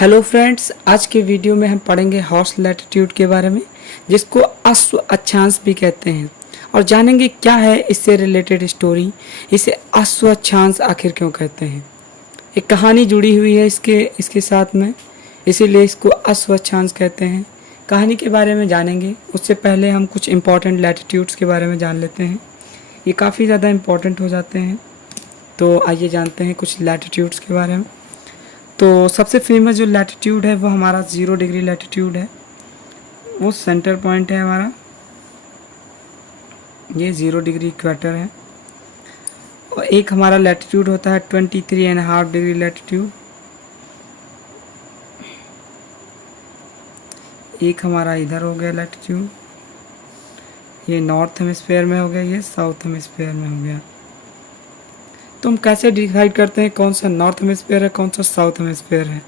Hello friends, आज के video में हम पढ़ेंगे हॉर्स लैटिट्यूड के बारे में, जिसको अश्व अक्षांश भी कहते हैं, और जानेंगे क्या है इससे रिलेटेड स्टोरी। इसे अश्व अक्षांश आखिर क्यों कहते हैं, एक कहानी जुड़ी हुई है इसके साथ में, इसीलिए इसको अश्व अक्षांश कहते हैं। कहानी के बारे में जानेंगे, उससे पहले हम कुछ इम्पॉर्टेंट लैटिट्यूड्स के बारे में जान लेते हैं। ये काफ़ी ज़्यादा इम्पॉर्टेंट हो जाते हैं, तो आइए जानते हैं कुछ लैटिट्यूड्स के बारे में। तो सबसे फेमस जो लैटिट्यूड है वो हमारा 0 डिग्री लैटिट्यूड है, वो सेंटर पॉइंट है हमारा, ये 0 डिग्री इक्वेटर है। और एक हमारा लैटिट्यूड होता है 23.5 डिग्री लैटिट्यूड, एक हमारा इधर हो गया लैटिट्यूड, ये नॉर्थ हेमिस्फीयर में हो गया, ये साउथ हेमिस्फीयर में हो गया। तो हम कैसे डिसाइड करते हैं कौन सा नॉर्थ हेमिस्फीयर है, कौन सा साउथ हेमिस्फीयर है।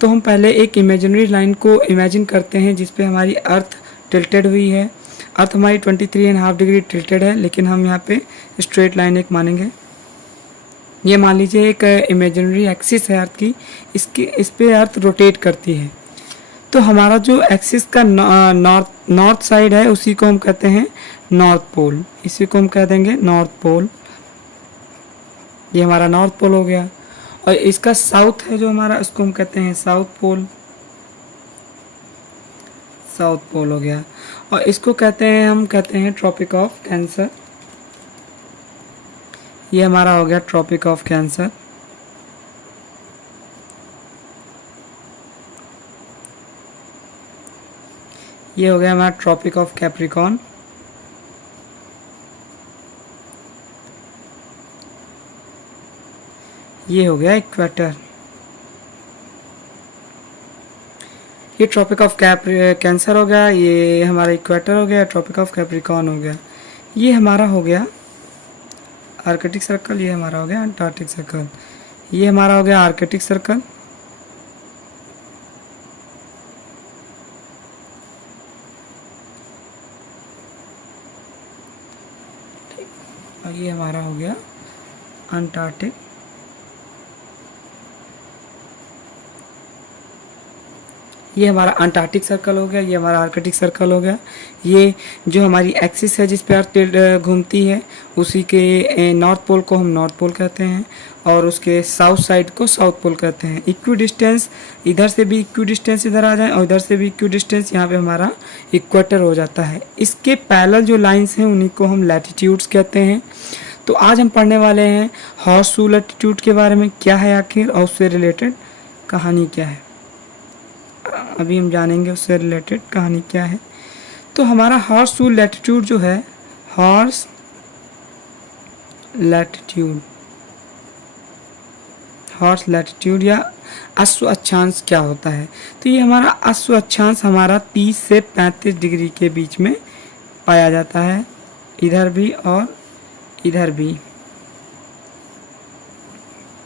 तो हम पहले एक इमेजिनरी लाइन को इमेजिन करते हैं जिस पे हमारी अर्थ टिल्टेड हुई है। अर्थ हमारी 23.5 डिग्री टिल्टेड है, लेकिन हम यहाँ पे स्ट्रेट लाइन एक मानेंगे। ये मान लीजिए एक इमेजिनरी एक्सिस है अर्थ की, इस पे अर्थ रोटेट करती है। तो हमारा जो एक्सिस का नॉर्थ साइड है उसी को हम कहते हैं नॉर्थ पोल, इसी को हम कह देंगे नॉर्थ पोल। ये हमारा नॉर्थ पोल हो गया। और इसका साउथ है जो हमारा, उसको हम कहते हैं साउथ पोल, साउथ पोल हो गया। और इसको कहते हैं ट्रॉपिक ऑफ कैंसर, ये हमारा हो गया ट्रॉपिक ऑफ कैंसर। ये हो गया हमारा ट्रॉपिक ऑफ कैप्रिकॉर्न, ये हो गया इक्वेटर। ये ट्रॉपिक ऑफ कैंसर हो गया, ये हमारा इक्वेटर हो गया, ट्रॉपिक ऑफ कैप्रिकॉर्न हो गया। ये हमारा हो गया आर्कटिक सर्कल, ये हमारा हो गया अंटार्कटिक सर्कल, ये हमारा हो गया आर्कटिक सर्कल। और ये हमारा हो गया अंटार्कटिक। ये हमारा अंटार्कटिक सर्कल हो गया, ये हमारा आर्कटिक सर्कल हो गया। ये जो हमारी एक्सिस है जिस पे अर्थ घूमती है, उसी के नॉर्थ पोल को हम नॉर्थ पोल कहते हैं, और उसके साउथ साइड को साउथ पोल कहते हैं। इक्वी डिस्टेंस, इधर से भी इक्वी डिस्टेंस इधर आ जाए और इधर से भी इक्वी डिस्टेंस, यहाँ पे हमारा इक्वेटर हो जाता है। इसके पैरेलल जो लाइन्स हैं उन्हीं को हम लैटिट्यूड्स कहते हैं। तो आज हम पढ़ने वाले हैं हॉर्सशू लैटिट्यूड के बारे में, क्या है आखिर और उससे रिलेटेड कहानी क्या है। अभी हम जानेंगे उससे रिलेटेड कहानी क्या है। तो हमारा हॉर्सशू लैटिट्यूड जो है, हॉर्स लैटिट्यूड या अश्व अक्षांश क्या होता है। तो ये हमारा अश्व अक्षांश हमारा 30 से 35 डिग्री के बीच में पाया जाता है, इधर भी और इधर भी।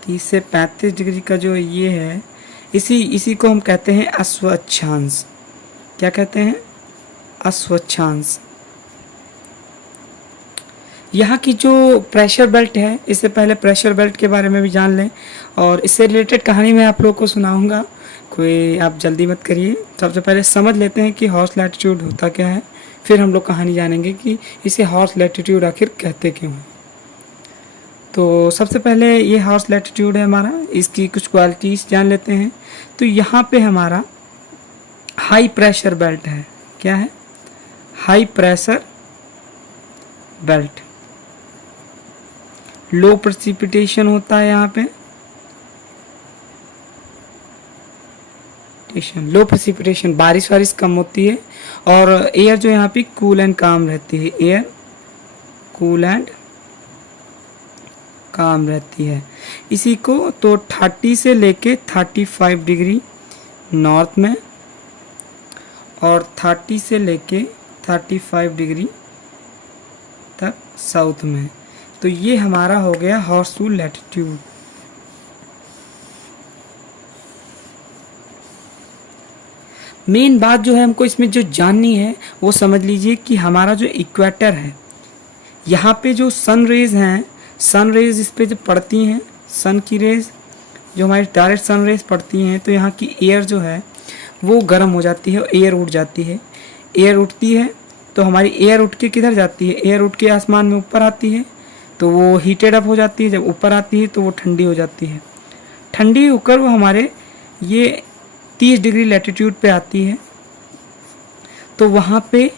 30 से 35 डिग्री का जो ये है, इसी को हम कहते हैं अश्व अक्षांश। क्या कहते हैं? अश्व अक्षांश। यहाँ की जो प्रेशर बेल्ट है, इससे पहले प्रेशर बेल्ट के बारे में भी जान लें, और इससे रिलेटेड कहानी मैं आप लोगों को सुनाऊंगा, कोई आप जल्दी मत करिए। सबसे पहले समझ लेते हैं कि हॉर्स लैटिट्यूड होता क्या है, फिर हम लोग कहानी जानेंगे कि इसे हॉर्स लैटिट्यूड आखिर कहते क्यों हैं। तो सबसे पहले ये हॉर्स लैटिट्यूड है हमारा, इसकी कुछ क्वालिटीज़ जान लेते हैं। तो यहाँ पे हमारा हाई प्रेशर बेल्ट है। क्या है? High pressure belt. Low precipitation होता है यहाँ पे, लो प्रेसिपिटेशन, बारिश वारिश कम होती है, और एयर जो यहाँ पे कूल एंड काम रहती है, एयर कूल एंड काम रहती है। इसी को तो 30 से लेके 35 डिग्री नॉर्थ में और 30 से लेके 35 डिग्री तक साउथ में। तो ये हमारा हो गया हॉर्सशू लैटिट्यूड। मेन बात जो है हमको इसमें जो जाननी है वो समझ लीजिए कि हमारा जो इक्वेटर है, यहाँ पे जो सन रेज हैं, सन रेज इस पे जब पड़ती हैं, सन की रेज, जो हमारी डायरेक्ट सन रेज पड़ती हैं तो यहाँ की एयर जो है वो गर्म हो जाती है, एयर उठ जाती है। एयर उठती है तो हमारी एयर उठ के किधर जाती है, एयर उठ के आसमान में ऊपर आती है तो वो हीटेड अप हो जाती है। जब ऊपर आती है तो वो ठंडी हो जाती है। ठंडी होकर वो हमारे ये 30 डिग्री लैटिट्यूड पे आती है तो वहाँ पे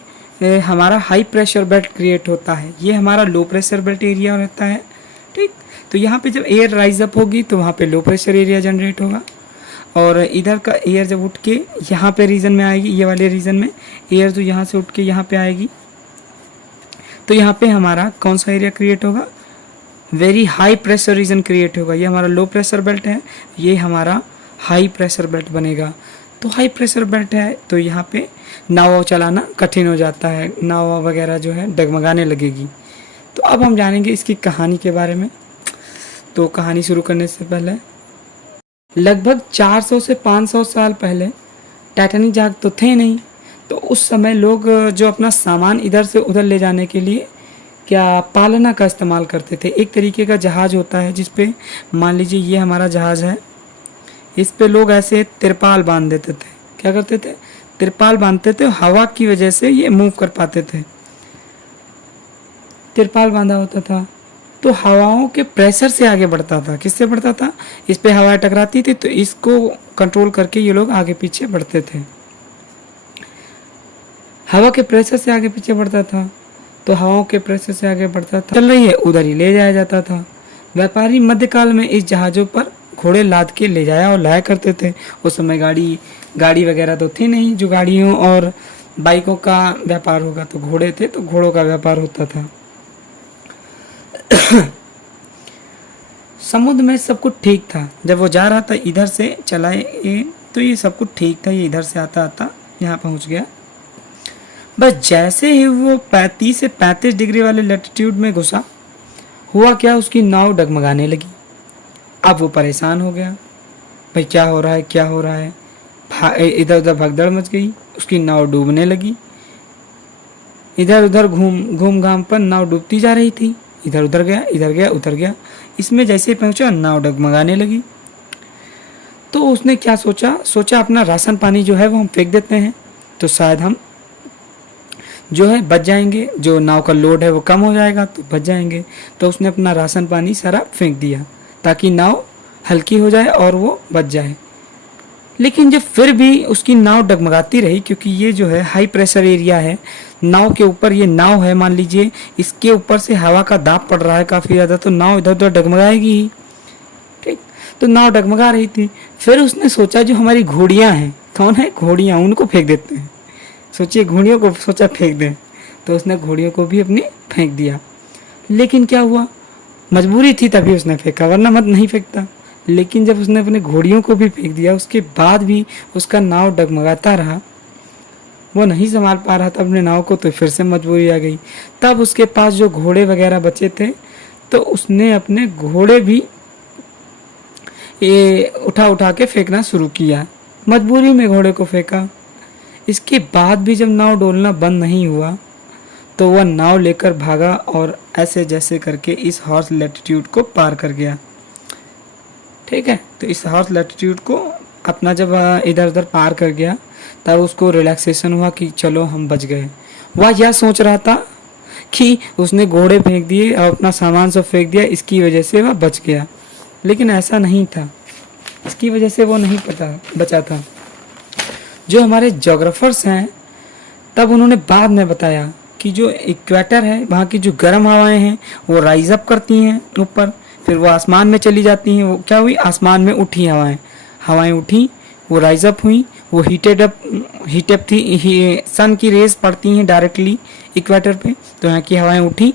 हमारा हाई प्रेशर बेल्ट क्रिएट होता है। ये हमारा लो प्रेशर बेल्ट एरिया रहता है। ठीक, तो यहाँ पे जब एयर राइज अप होगी तो वहाँ पे लो प्रेशर एरिया जनरेट होगा और इधर का एयर जब उठ के यहाँ पे रीजन में आएगी, ये वाले रीजन में एयर जो यहाँ से उठ के यहाँ पे आएगी तो यहाँ पे हमारा कौन सा एरिया क्रिएट होगा, very high pressure region create होगा। ये हमारा लो प्रेशर बेल्ट है, ये हमारा हाई प्रेशर बेल्ट बनेगा। तो हाई प्रेशर बेल्ट है तो यहाँ पे नाव चलाना कठिन हो जाता है, नाव वगैरह जो है डगमगाने लगेगी। तो अब हम जानेंगे इसकी कहानी के बारे में। तो कहानी शुरू करने से पहले लगभग 400 से 500 साल पहले टाइटैनिक जहाज तो थे नहीं, तो उस समय लोग जो अपना सामान इधर से उधर ले जाने के लिए क्या पालना का इस्तेमाल करते थे। एक तरीके का जहाज़ होता है जिस पे मान लीजिए ये हमारा जहाज़ है, इस पे लोग ऐसे तिरपाल बांध देते थे। क्या करते थे, तिरपाल बांधते थे, हवा की वजह से ये मूव कर पाते थे। तिरपाल बांधा होता था तो हवाओं के प्रेशर से आगे बढ़ता था। किससे बढ़ता था, इस पे हवा टकराती थी तो इसको कंट्रोल करके ये लोग आगे पीछे बढ़ते थे। हवा के प्रेशर से आगे पीछे बढ़ता था तो हवाओं के प्रेशर से आगे बढ़ता था, चल रही है उधर ही ले जाया जाता था। व्यापारी मध्यकाल में इस जहाज़ों पर घोड़े लाद के ले जाया और लाया करते थे। उस समय गाड़ी वगैरह तो थी नहीं जो गाड़ियों और बाइकों का व्यापार होगा, तो घोड़े थे तो घोड़ों का व्यापार होता था। समुद्र में सब कुछ ठीक था। जब वो जा रहा था इधर से चलाए तो ये सब कुछ ठीक था, ये इधर से आता आता यहाँ पहुँच गया। बस जैसे ही वो 30 से 35 डिग्री वाले लैटिट्यूड में घुसा, हुआ क्या, उसकी नाव डगमगाने लगी। अब वो परेशान हो गया, भाई क्या हो रहा है, क्या हो रहा है। इधर उधर भगदड़ मच गई, उसकी नाव डूबने लगी। इधर उधर घूम घाम पर नाव डूबती जा रही थी, इधर उधर गया, इधर गया, उधर गया। इसमें जैसे ही पहुंचा नाव डगमगाने लगी। तो उसने क्या सोचा अपना राशन पानी जो है वो हम फेंक देते हैं तो शायद हम जो है बच जाएंगे, जो नाव का लोड है वो कम हो जाएगा तो बच जाएंगे। तो उसने अपना राशन पानी सारा फेंक दिया ताकि नाव हल्की हो जाए और वो बच जाए। लेकिन जब फिर भी उसकी नाव डगमगाती रही, क्योंकि ये जो है हाई प्रेशर एरिया है, नाव के ऊपर ये नाव है, मान लीजिए इसके ऊपर से हवा का दाब पड़ रहा है काफ़ी ज़्यादा, तो नाव इधर उधर डगमगाएगी ही। ठीक, तो नाव डगमगा रही थी। फिर उसने सोचा जो हमारी घोड़ियाँ हैं, कौन है, घोड़ियाँ, उनको फेंक देते हैं। सोचिए घोड़ियों को सोचा फेंक दें, तो उसने घोड़ियों को भी अपनी फेंक दिया। लेकिन क्या हुआ, मजबूरी थी तभी उसने फेंका, वरना मत नहीं फेंकता। लेकिन जब उसने अपने घोड़ियों को भी फेंक दिया, उसके बाद भी उसका नाव डगमगाता रहा, वो नहीं संभाल पा रहा था अपने नाव को, तो फिर से मजबूरी आ गई। तब उसके पास जो घोड़े वगैरह बचे थे तो उसने अपने घोड़े भी ये उठा के फेंकना शुरू किया। मजबूरी में घोड़े को फेंका। इसके बाद भी जब नाव डोलना बंद नहीं हुआ तो वह नाव लेकर भागा और ऐसे जैसे करके इस हॉर्स लैटिट्यूड को पार कर गया। ठीक है, तो इस हॉर्स लैटिट्यूड को अपना जब इधर उधर पार कर गया तब उसको रिलैक्सेशन हुआ कि चलो हम बच गए। वह यह सोच रहा था कि उसने घोड़े फेंक दिए और अपना सामान सब फेंक दिया, इसकी वजह से वह बच गया। लेकिन ऐसा नहीं था, इसकी वजह से वो नहीं बचा था। जो हमारे जोग्राफर्स हैं तब उन्होंने बाद में बताया कि जो इक्वेटर है वहाँ की जो गर्म हवाएं हैं वो राइज अप करती हैं ऊपर, फिर वो आसमान में चली जाती हैं। वो क्या हुई, आसमान में उठी हवाएं उठी, वो राइज अप हुई, वो हीट अप थी, सन की रेज पड़ती हैं डायरेक्टली इक्वेटर पे, तो यहाँ की हवाएं उठी।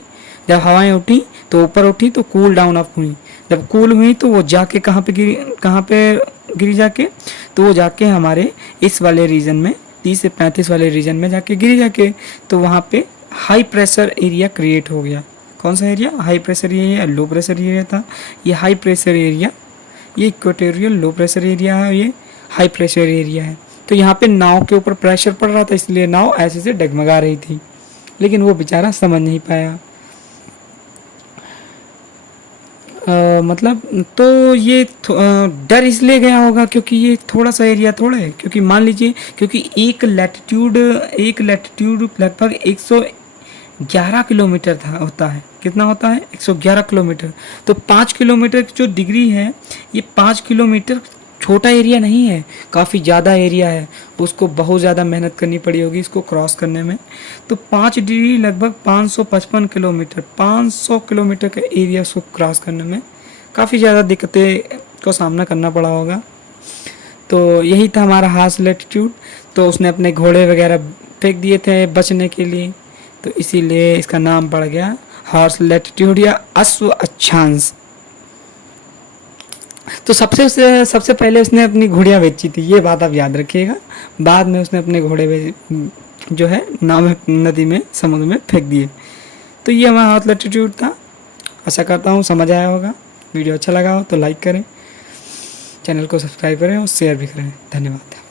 जब हवाएं उठी तो ऊपर उठी तो कूल डाउन अप हुई। जब कूल हुई तो वो जाके कहाँ पे गिरी जाके, तो वो जाके हमारे इस वाले रीजन में 30 से 35 वाले रीजन में जाके गिरी जाके, तो वहाँ पे हाई प्रेशर एरिया क्रिएट हो गया। कौन सा area, high pressure area, low pressure area था। ये हाई प्रेशर एरिया, ये इक्वेटोरियल लो प्रेशर एरिया है, ये हाई प्रेशर एरिया है। तो यहाँ पे नाव के ऊपर प्रेशर पड़ रहा था, इसलिए नाव ऐसे से डगमगा रही थी, लेकिन वो बेचारा समझ नहीं पाया। मतलब तो ये डर इसलिए गया होगा क्योंकि ये थोड़ा सा एरिया थोड़ा है, क्योंकि मान लीजिए क्योंकि एक लैटिट्यूड लगभग 111 किलोमीटर था होता है, कितना होता है 111 किलोमीटर। तो 5 किलोमीटर की जो डिग्री है, ये 5 किलोमीटर छोटा एरिया नहीं है, काफ़ी ज़्यादा एरिया है। उसको बहुत ज़्यादा मेहनत करनी पड़ी होगी इसको क्रॉस करने में। तो 5 डिग्री लगभग 555 किलोमीटर, 500 किलोमीटर का एरिया उसको क्रॉस करने में काफ़ी ज़्यादा दिक्कतें को सामना करना पड़ा होगा। तो यही था हमारा हार्श लैटिट्यूड। तो उसने अपने घोड़े वगैरह फेंक दिए थे बचने के लिए, तो इसीलिए इसका नाम पड़ गया हार्श लैटिट्यूड या अश्व अक्षांश। तो सबसे पहले उसने अपनी घोड़ियाँ बेची थी, ये बात आप याद रखिएगा। बाद में उसने अपने घोड़े जो है नाव नदी में समुद्र में फेंक दिए। तो ये हमारा हार्श लैटिट्यूड था। आशा करता हूँ समझ आया होगा। वीडियो अच्छा लगा हो तो लाइक करें, चैनल को सब्सक्राइब करें और शेयर भी करें। धन्यवाद।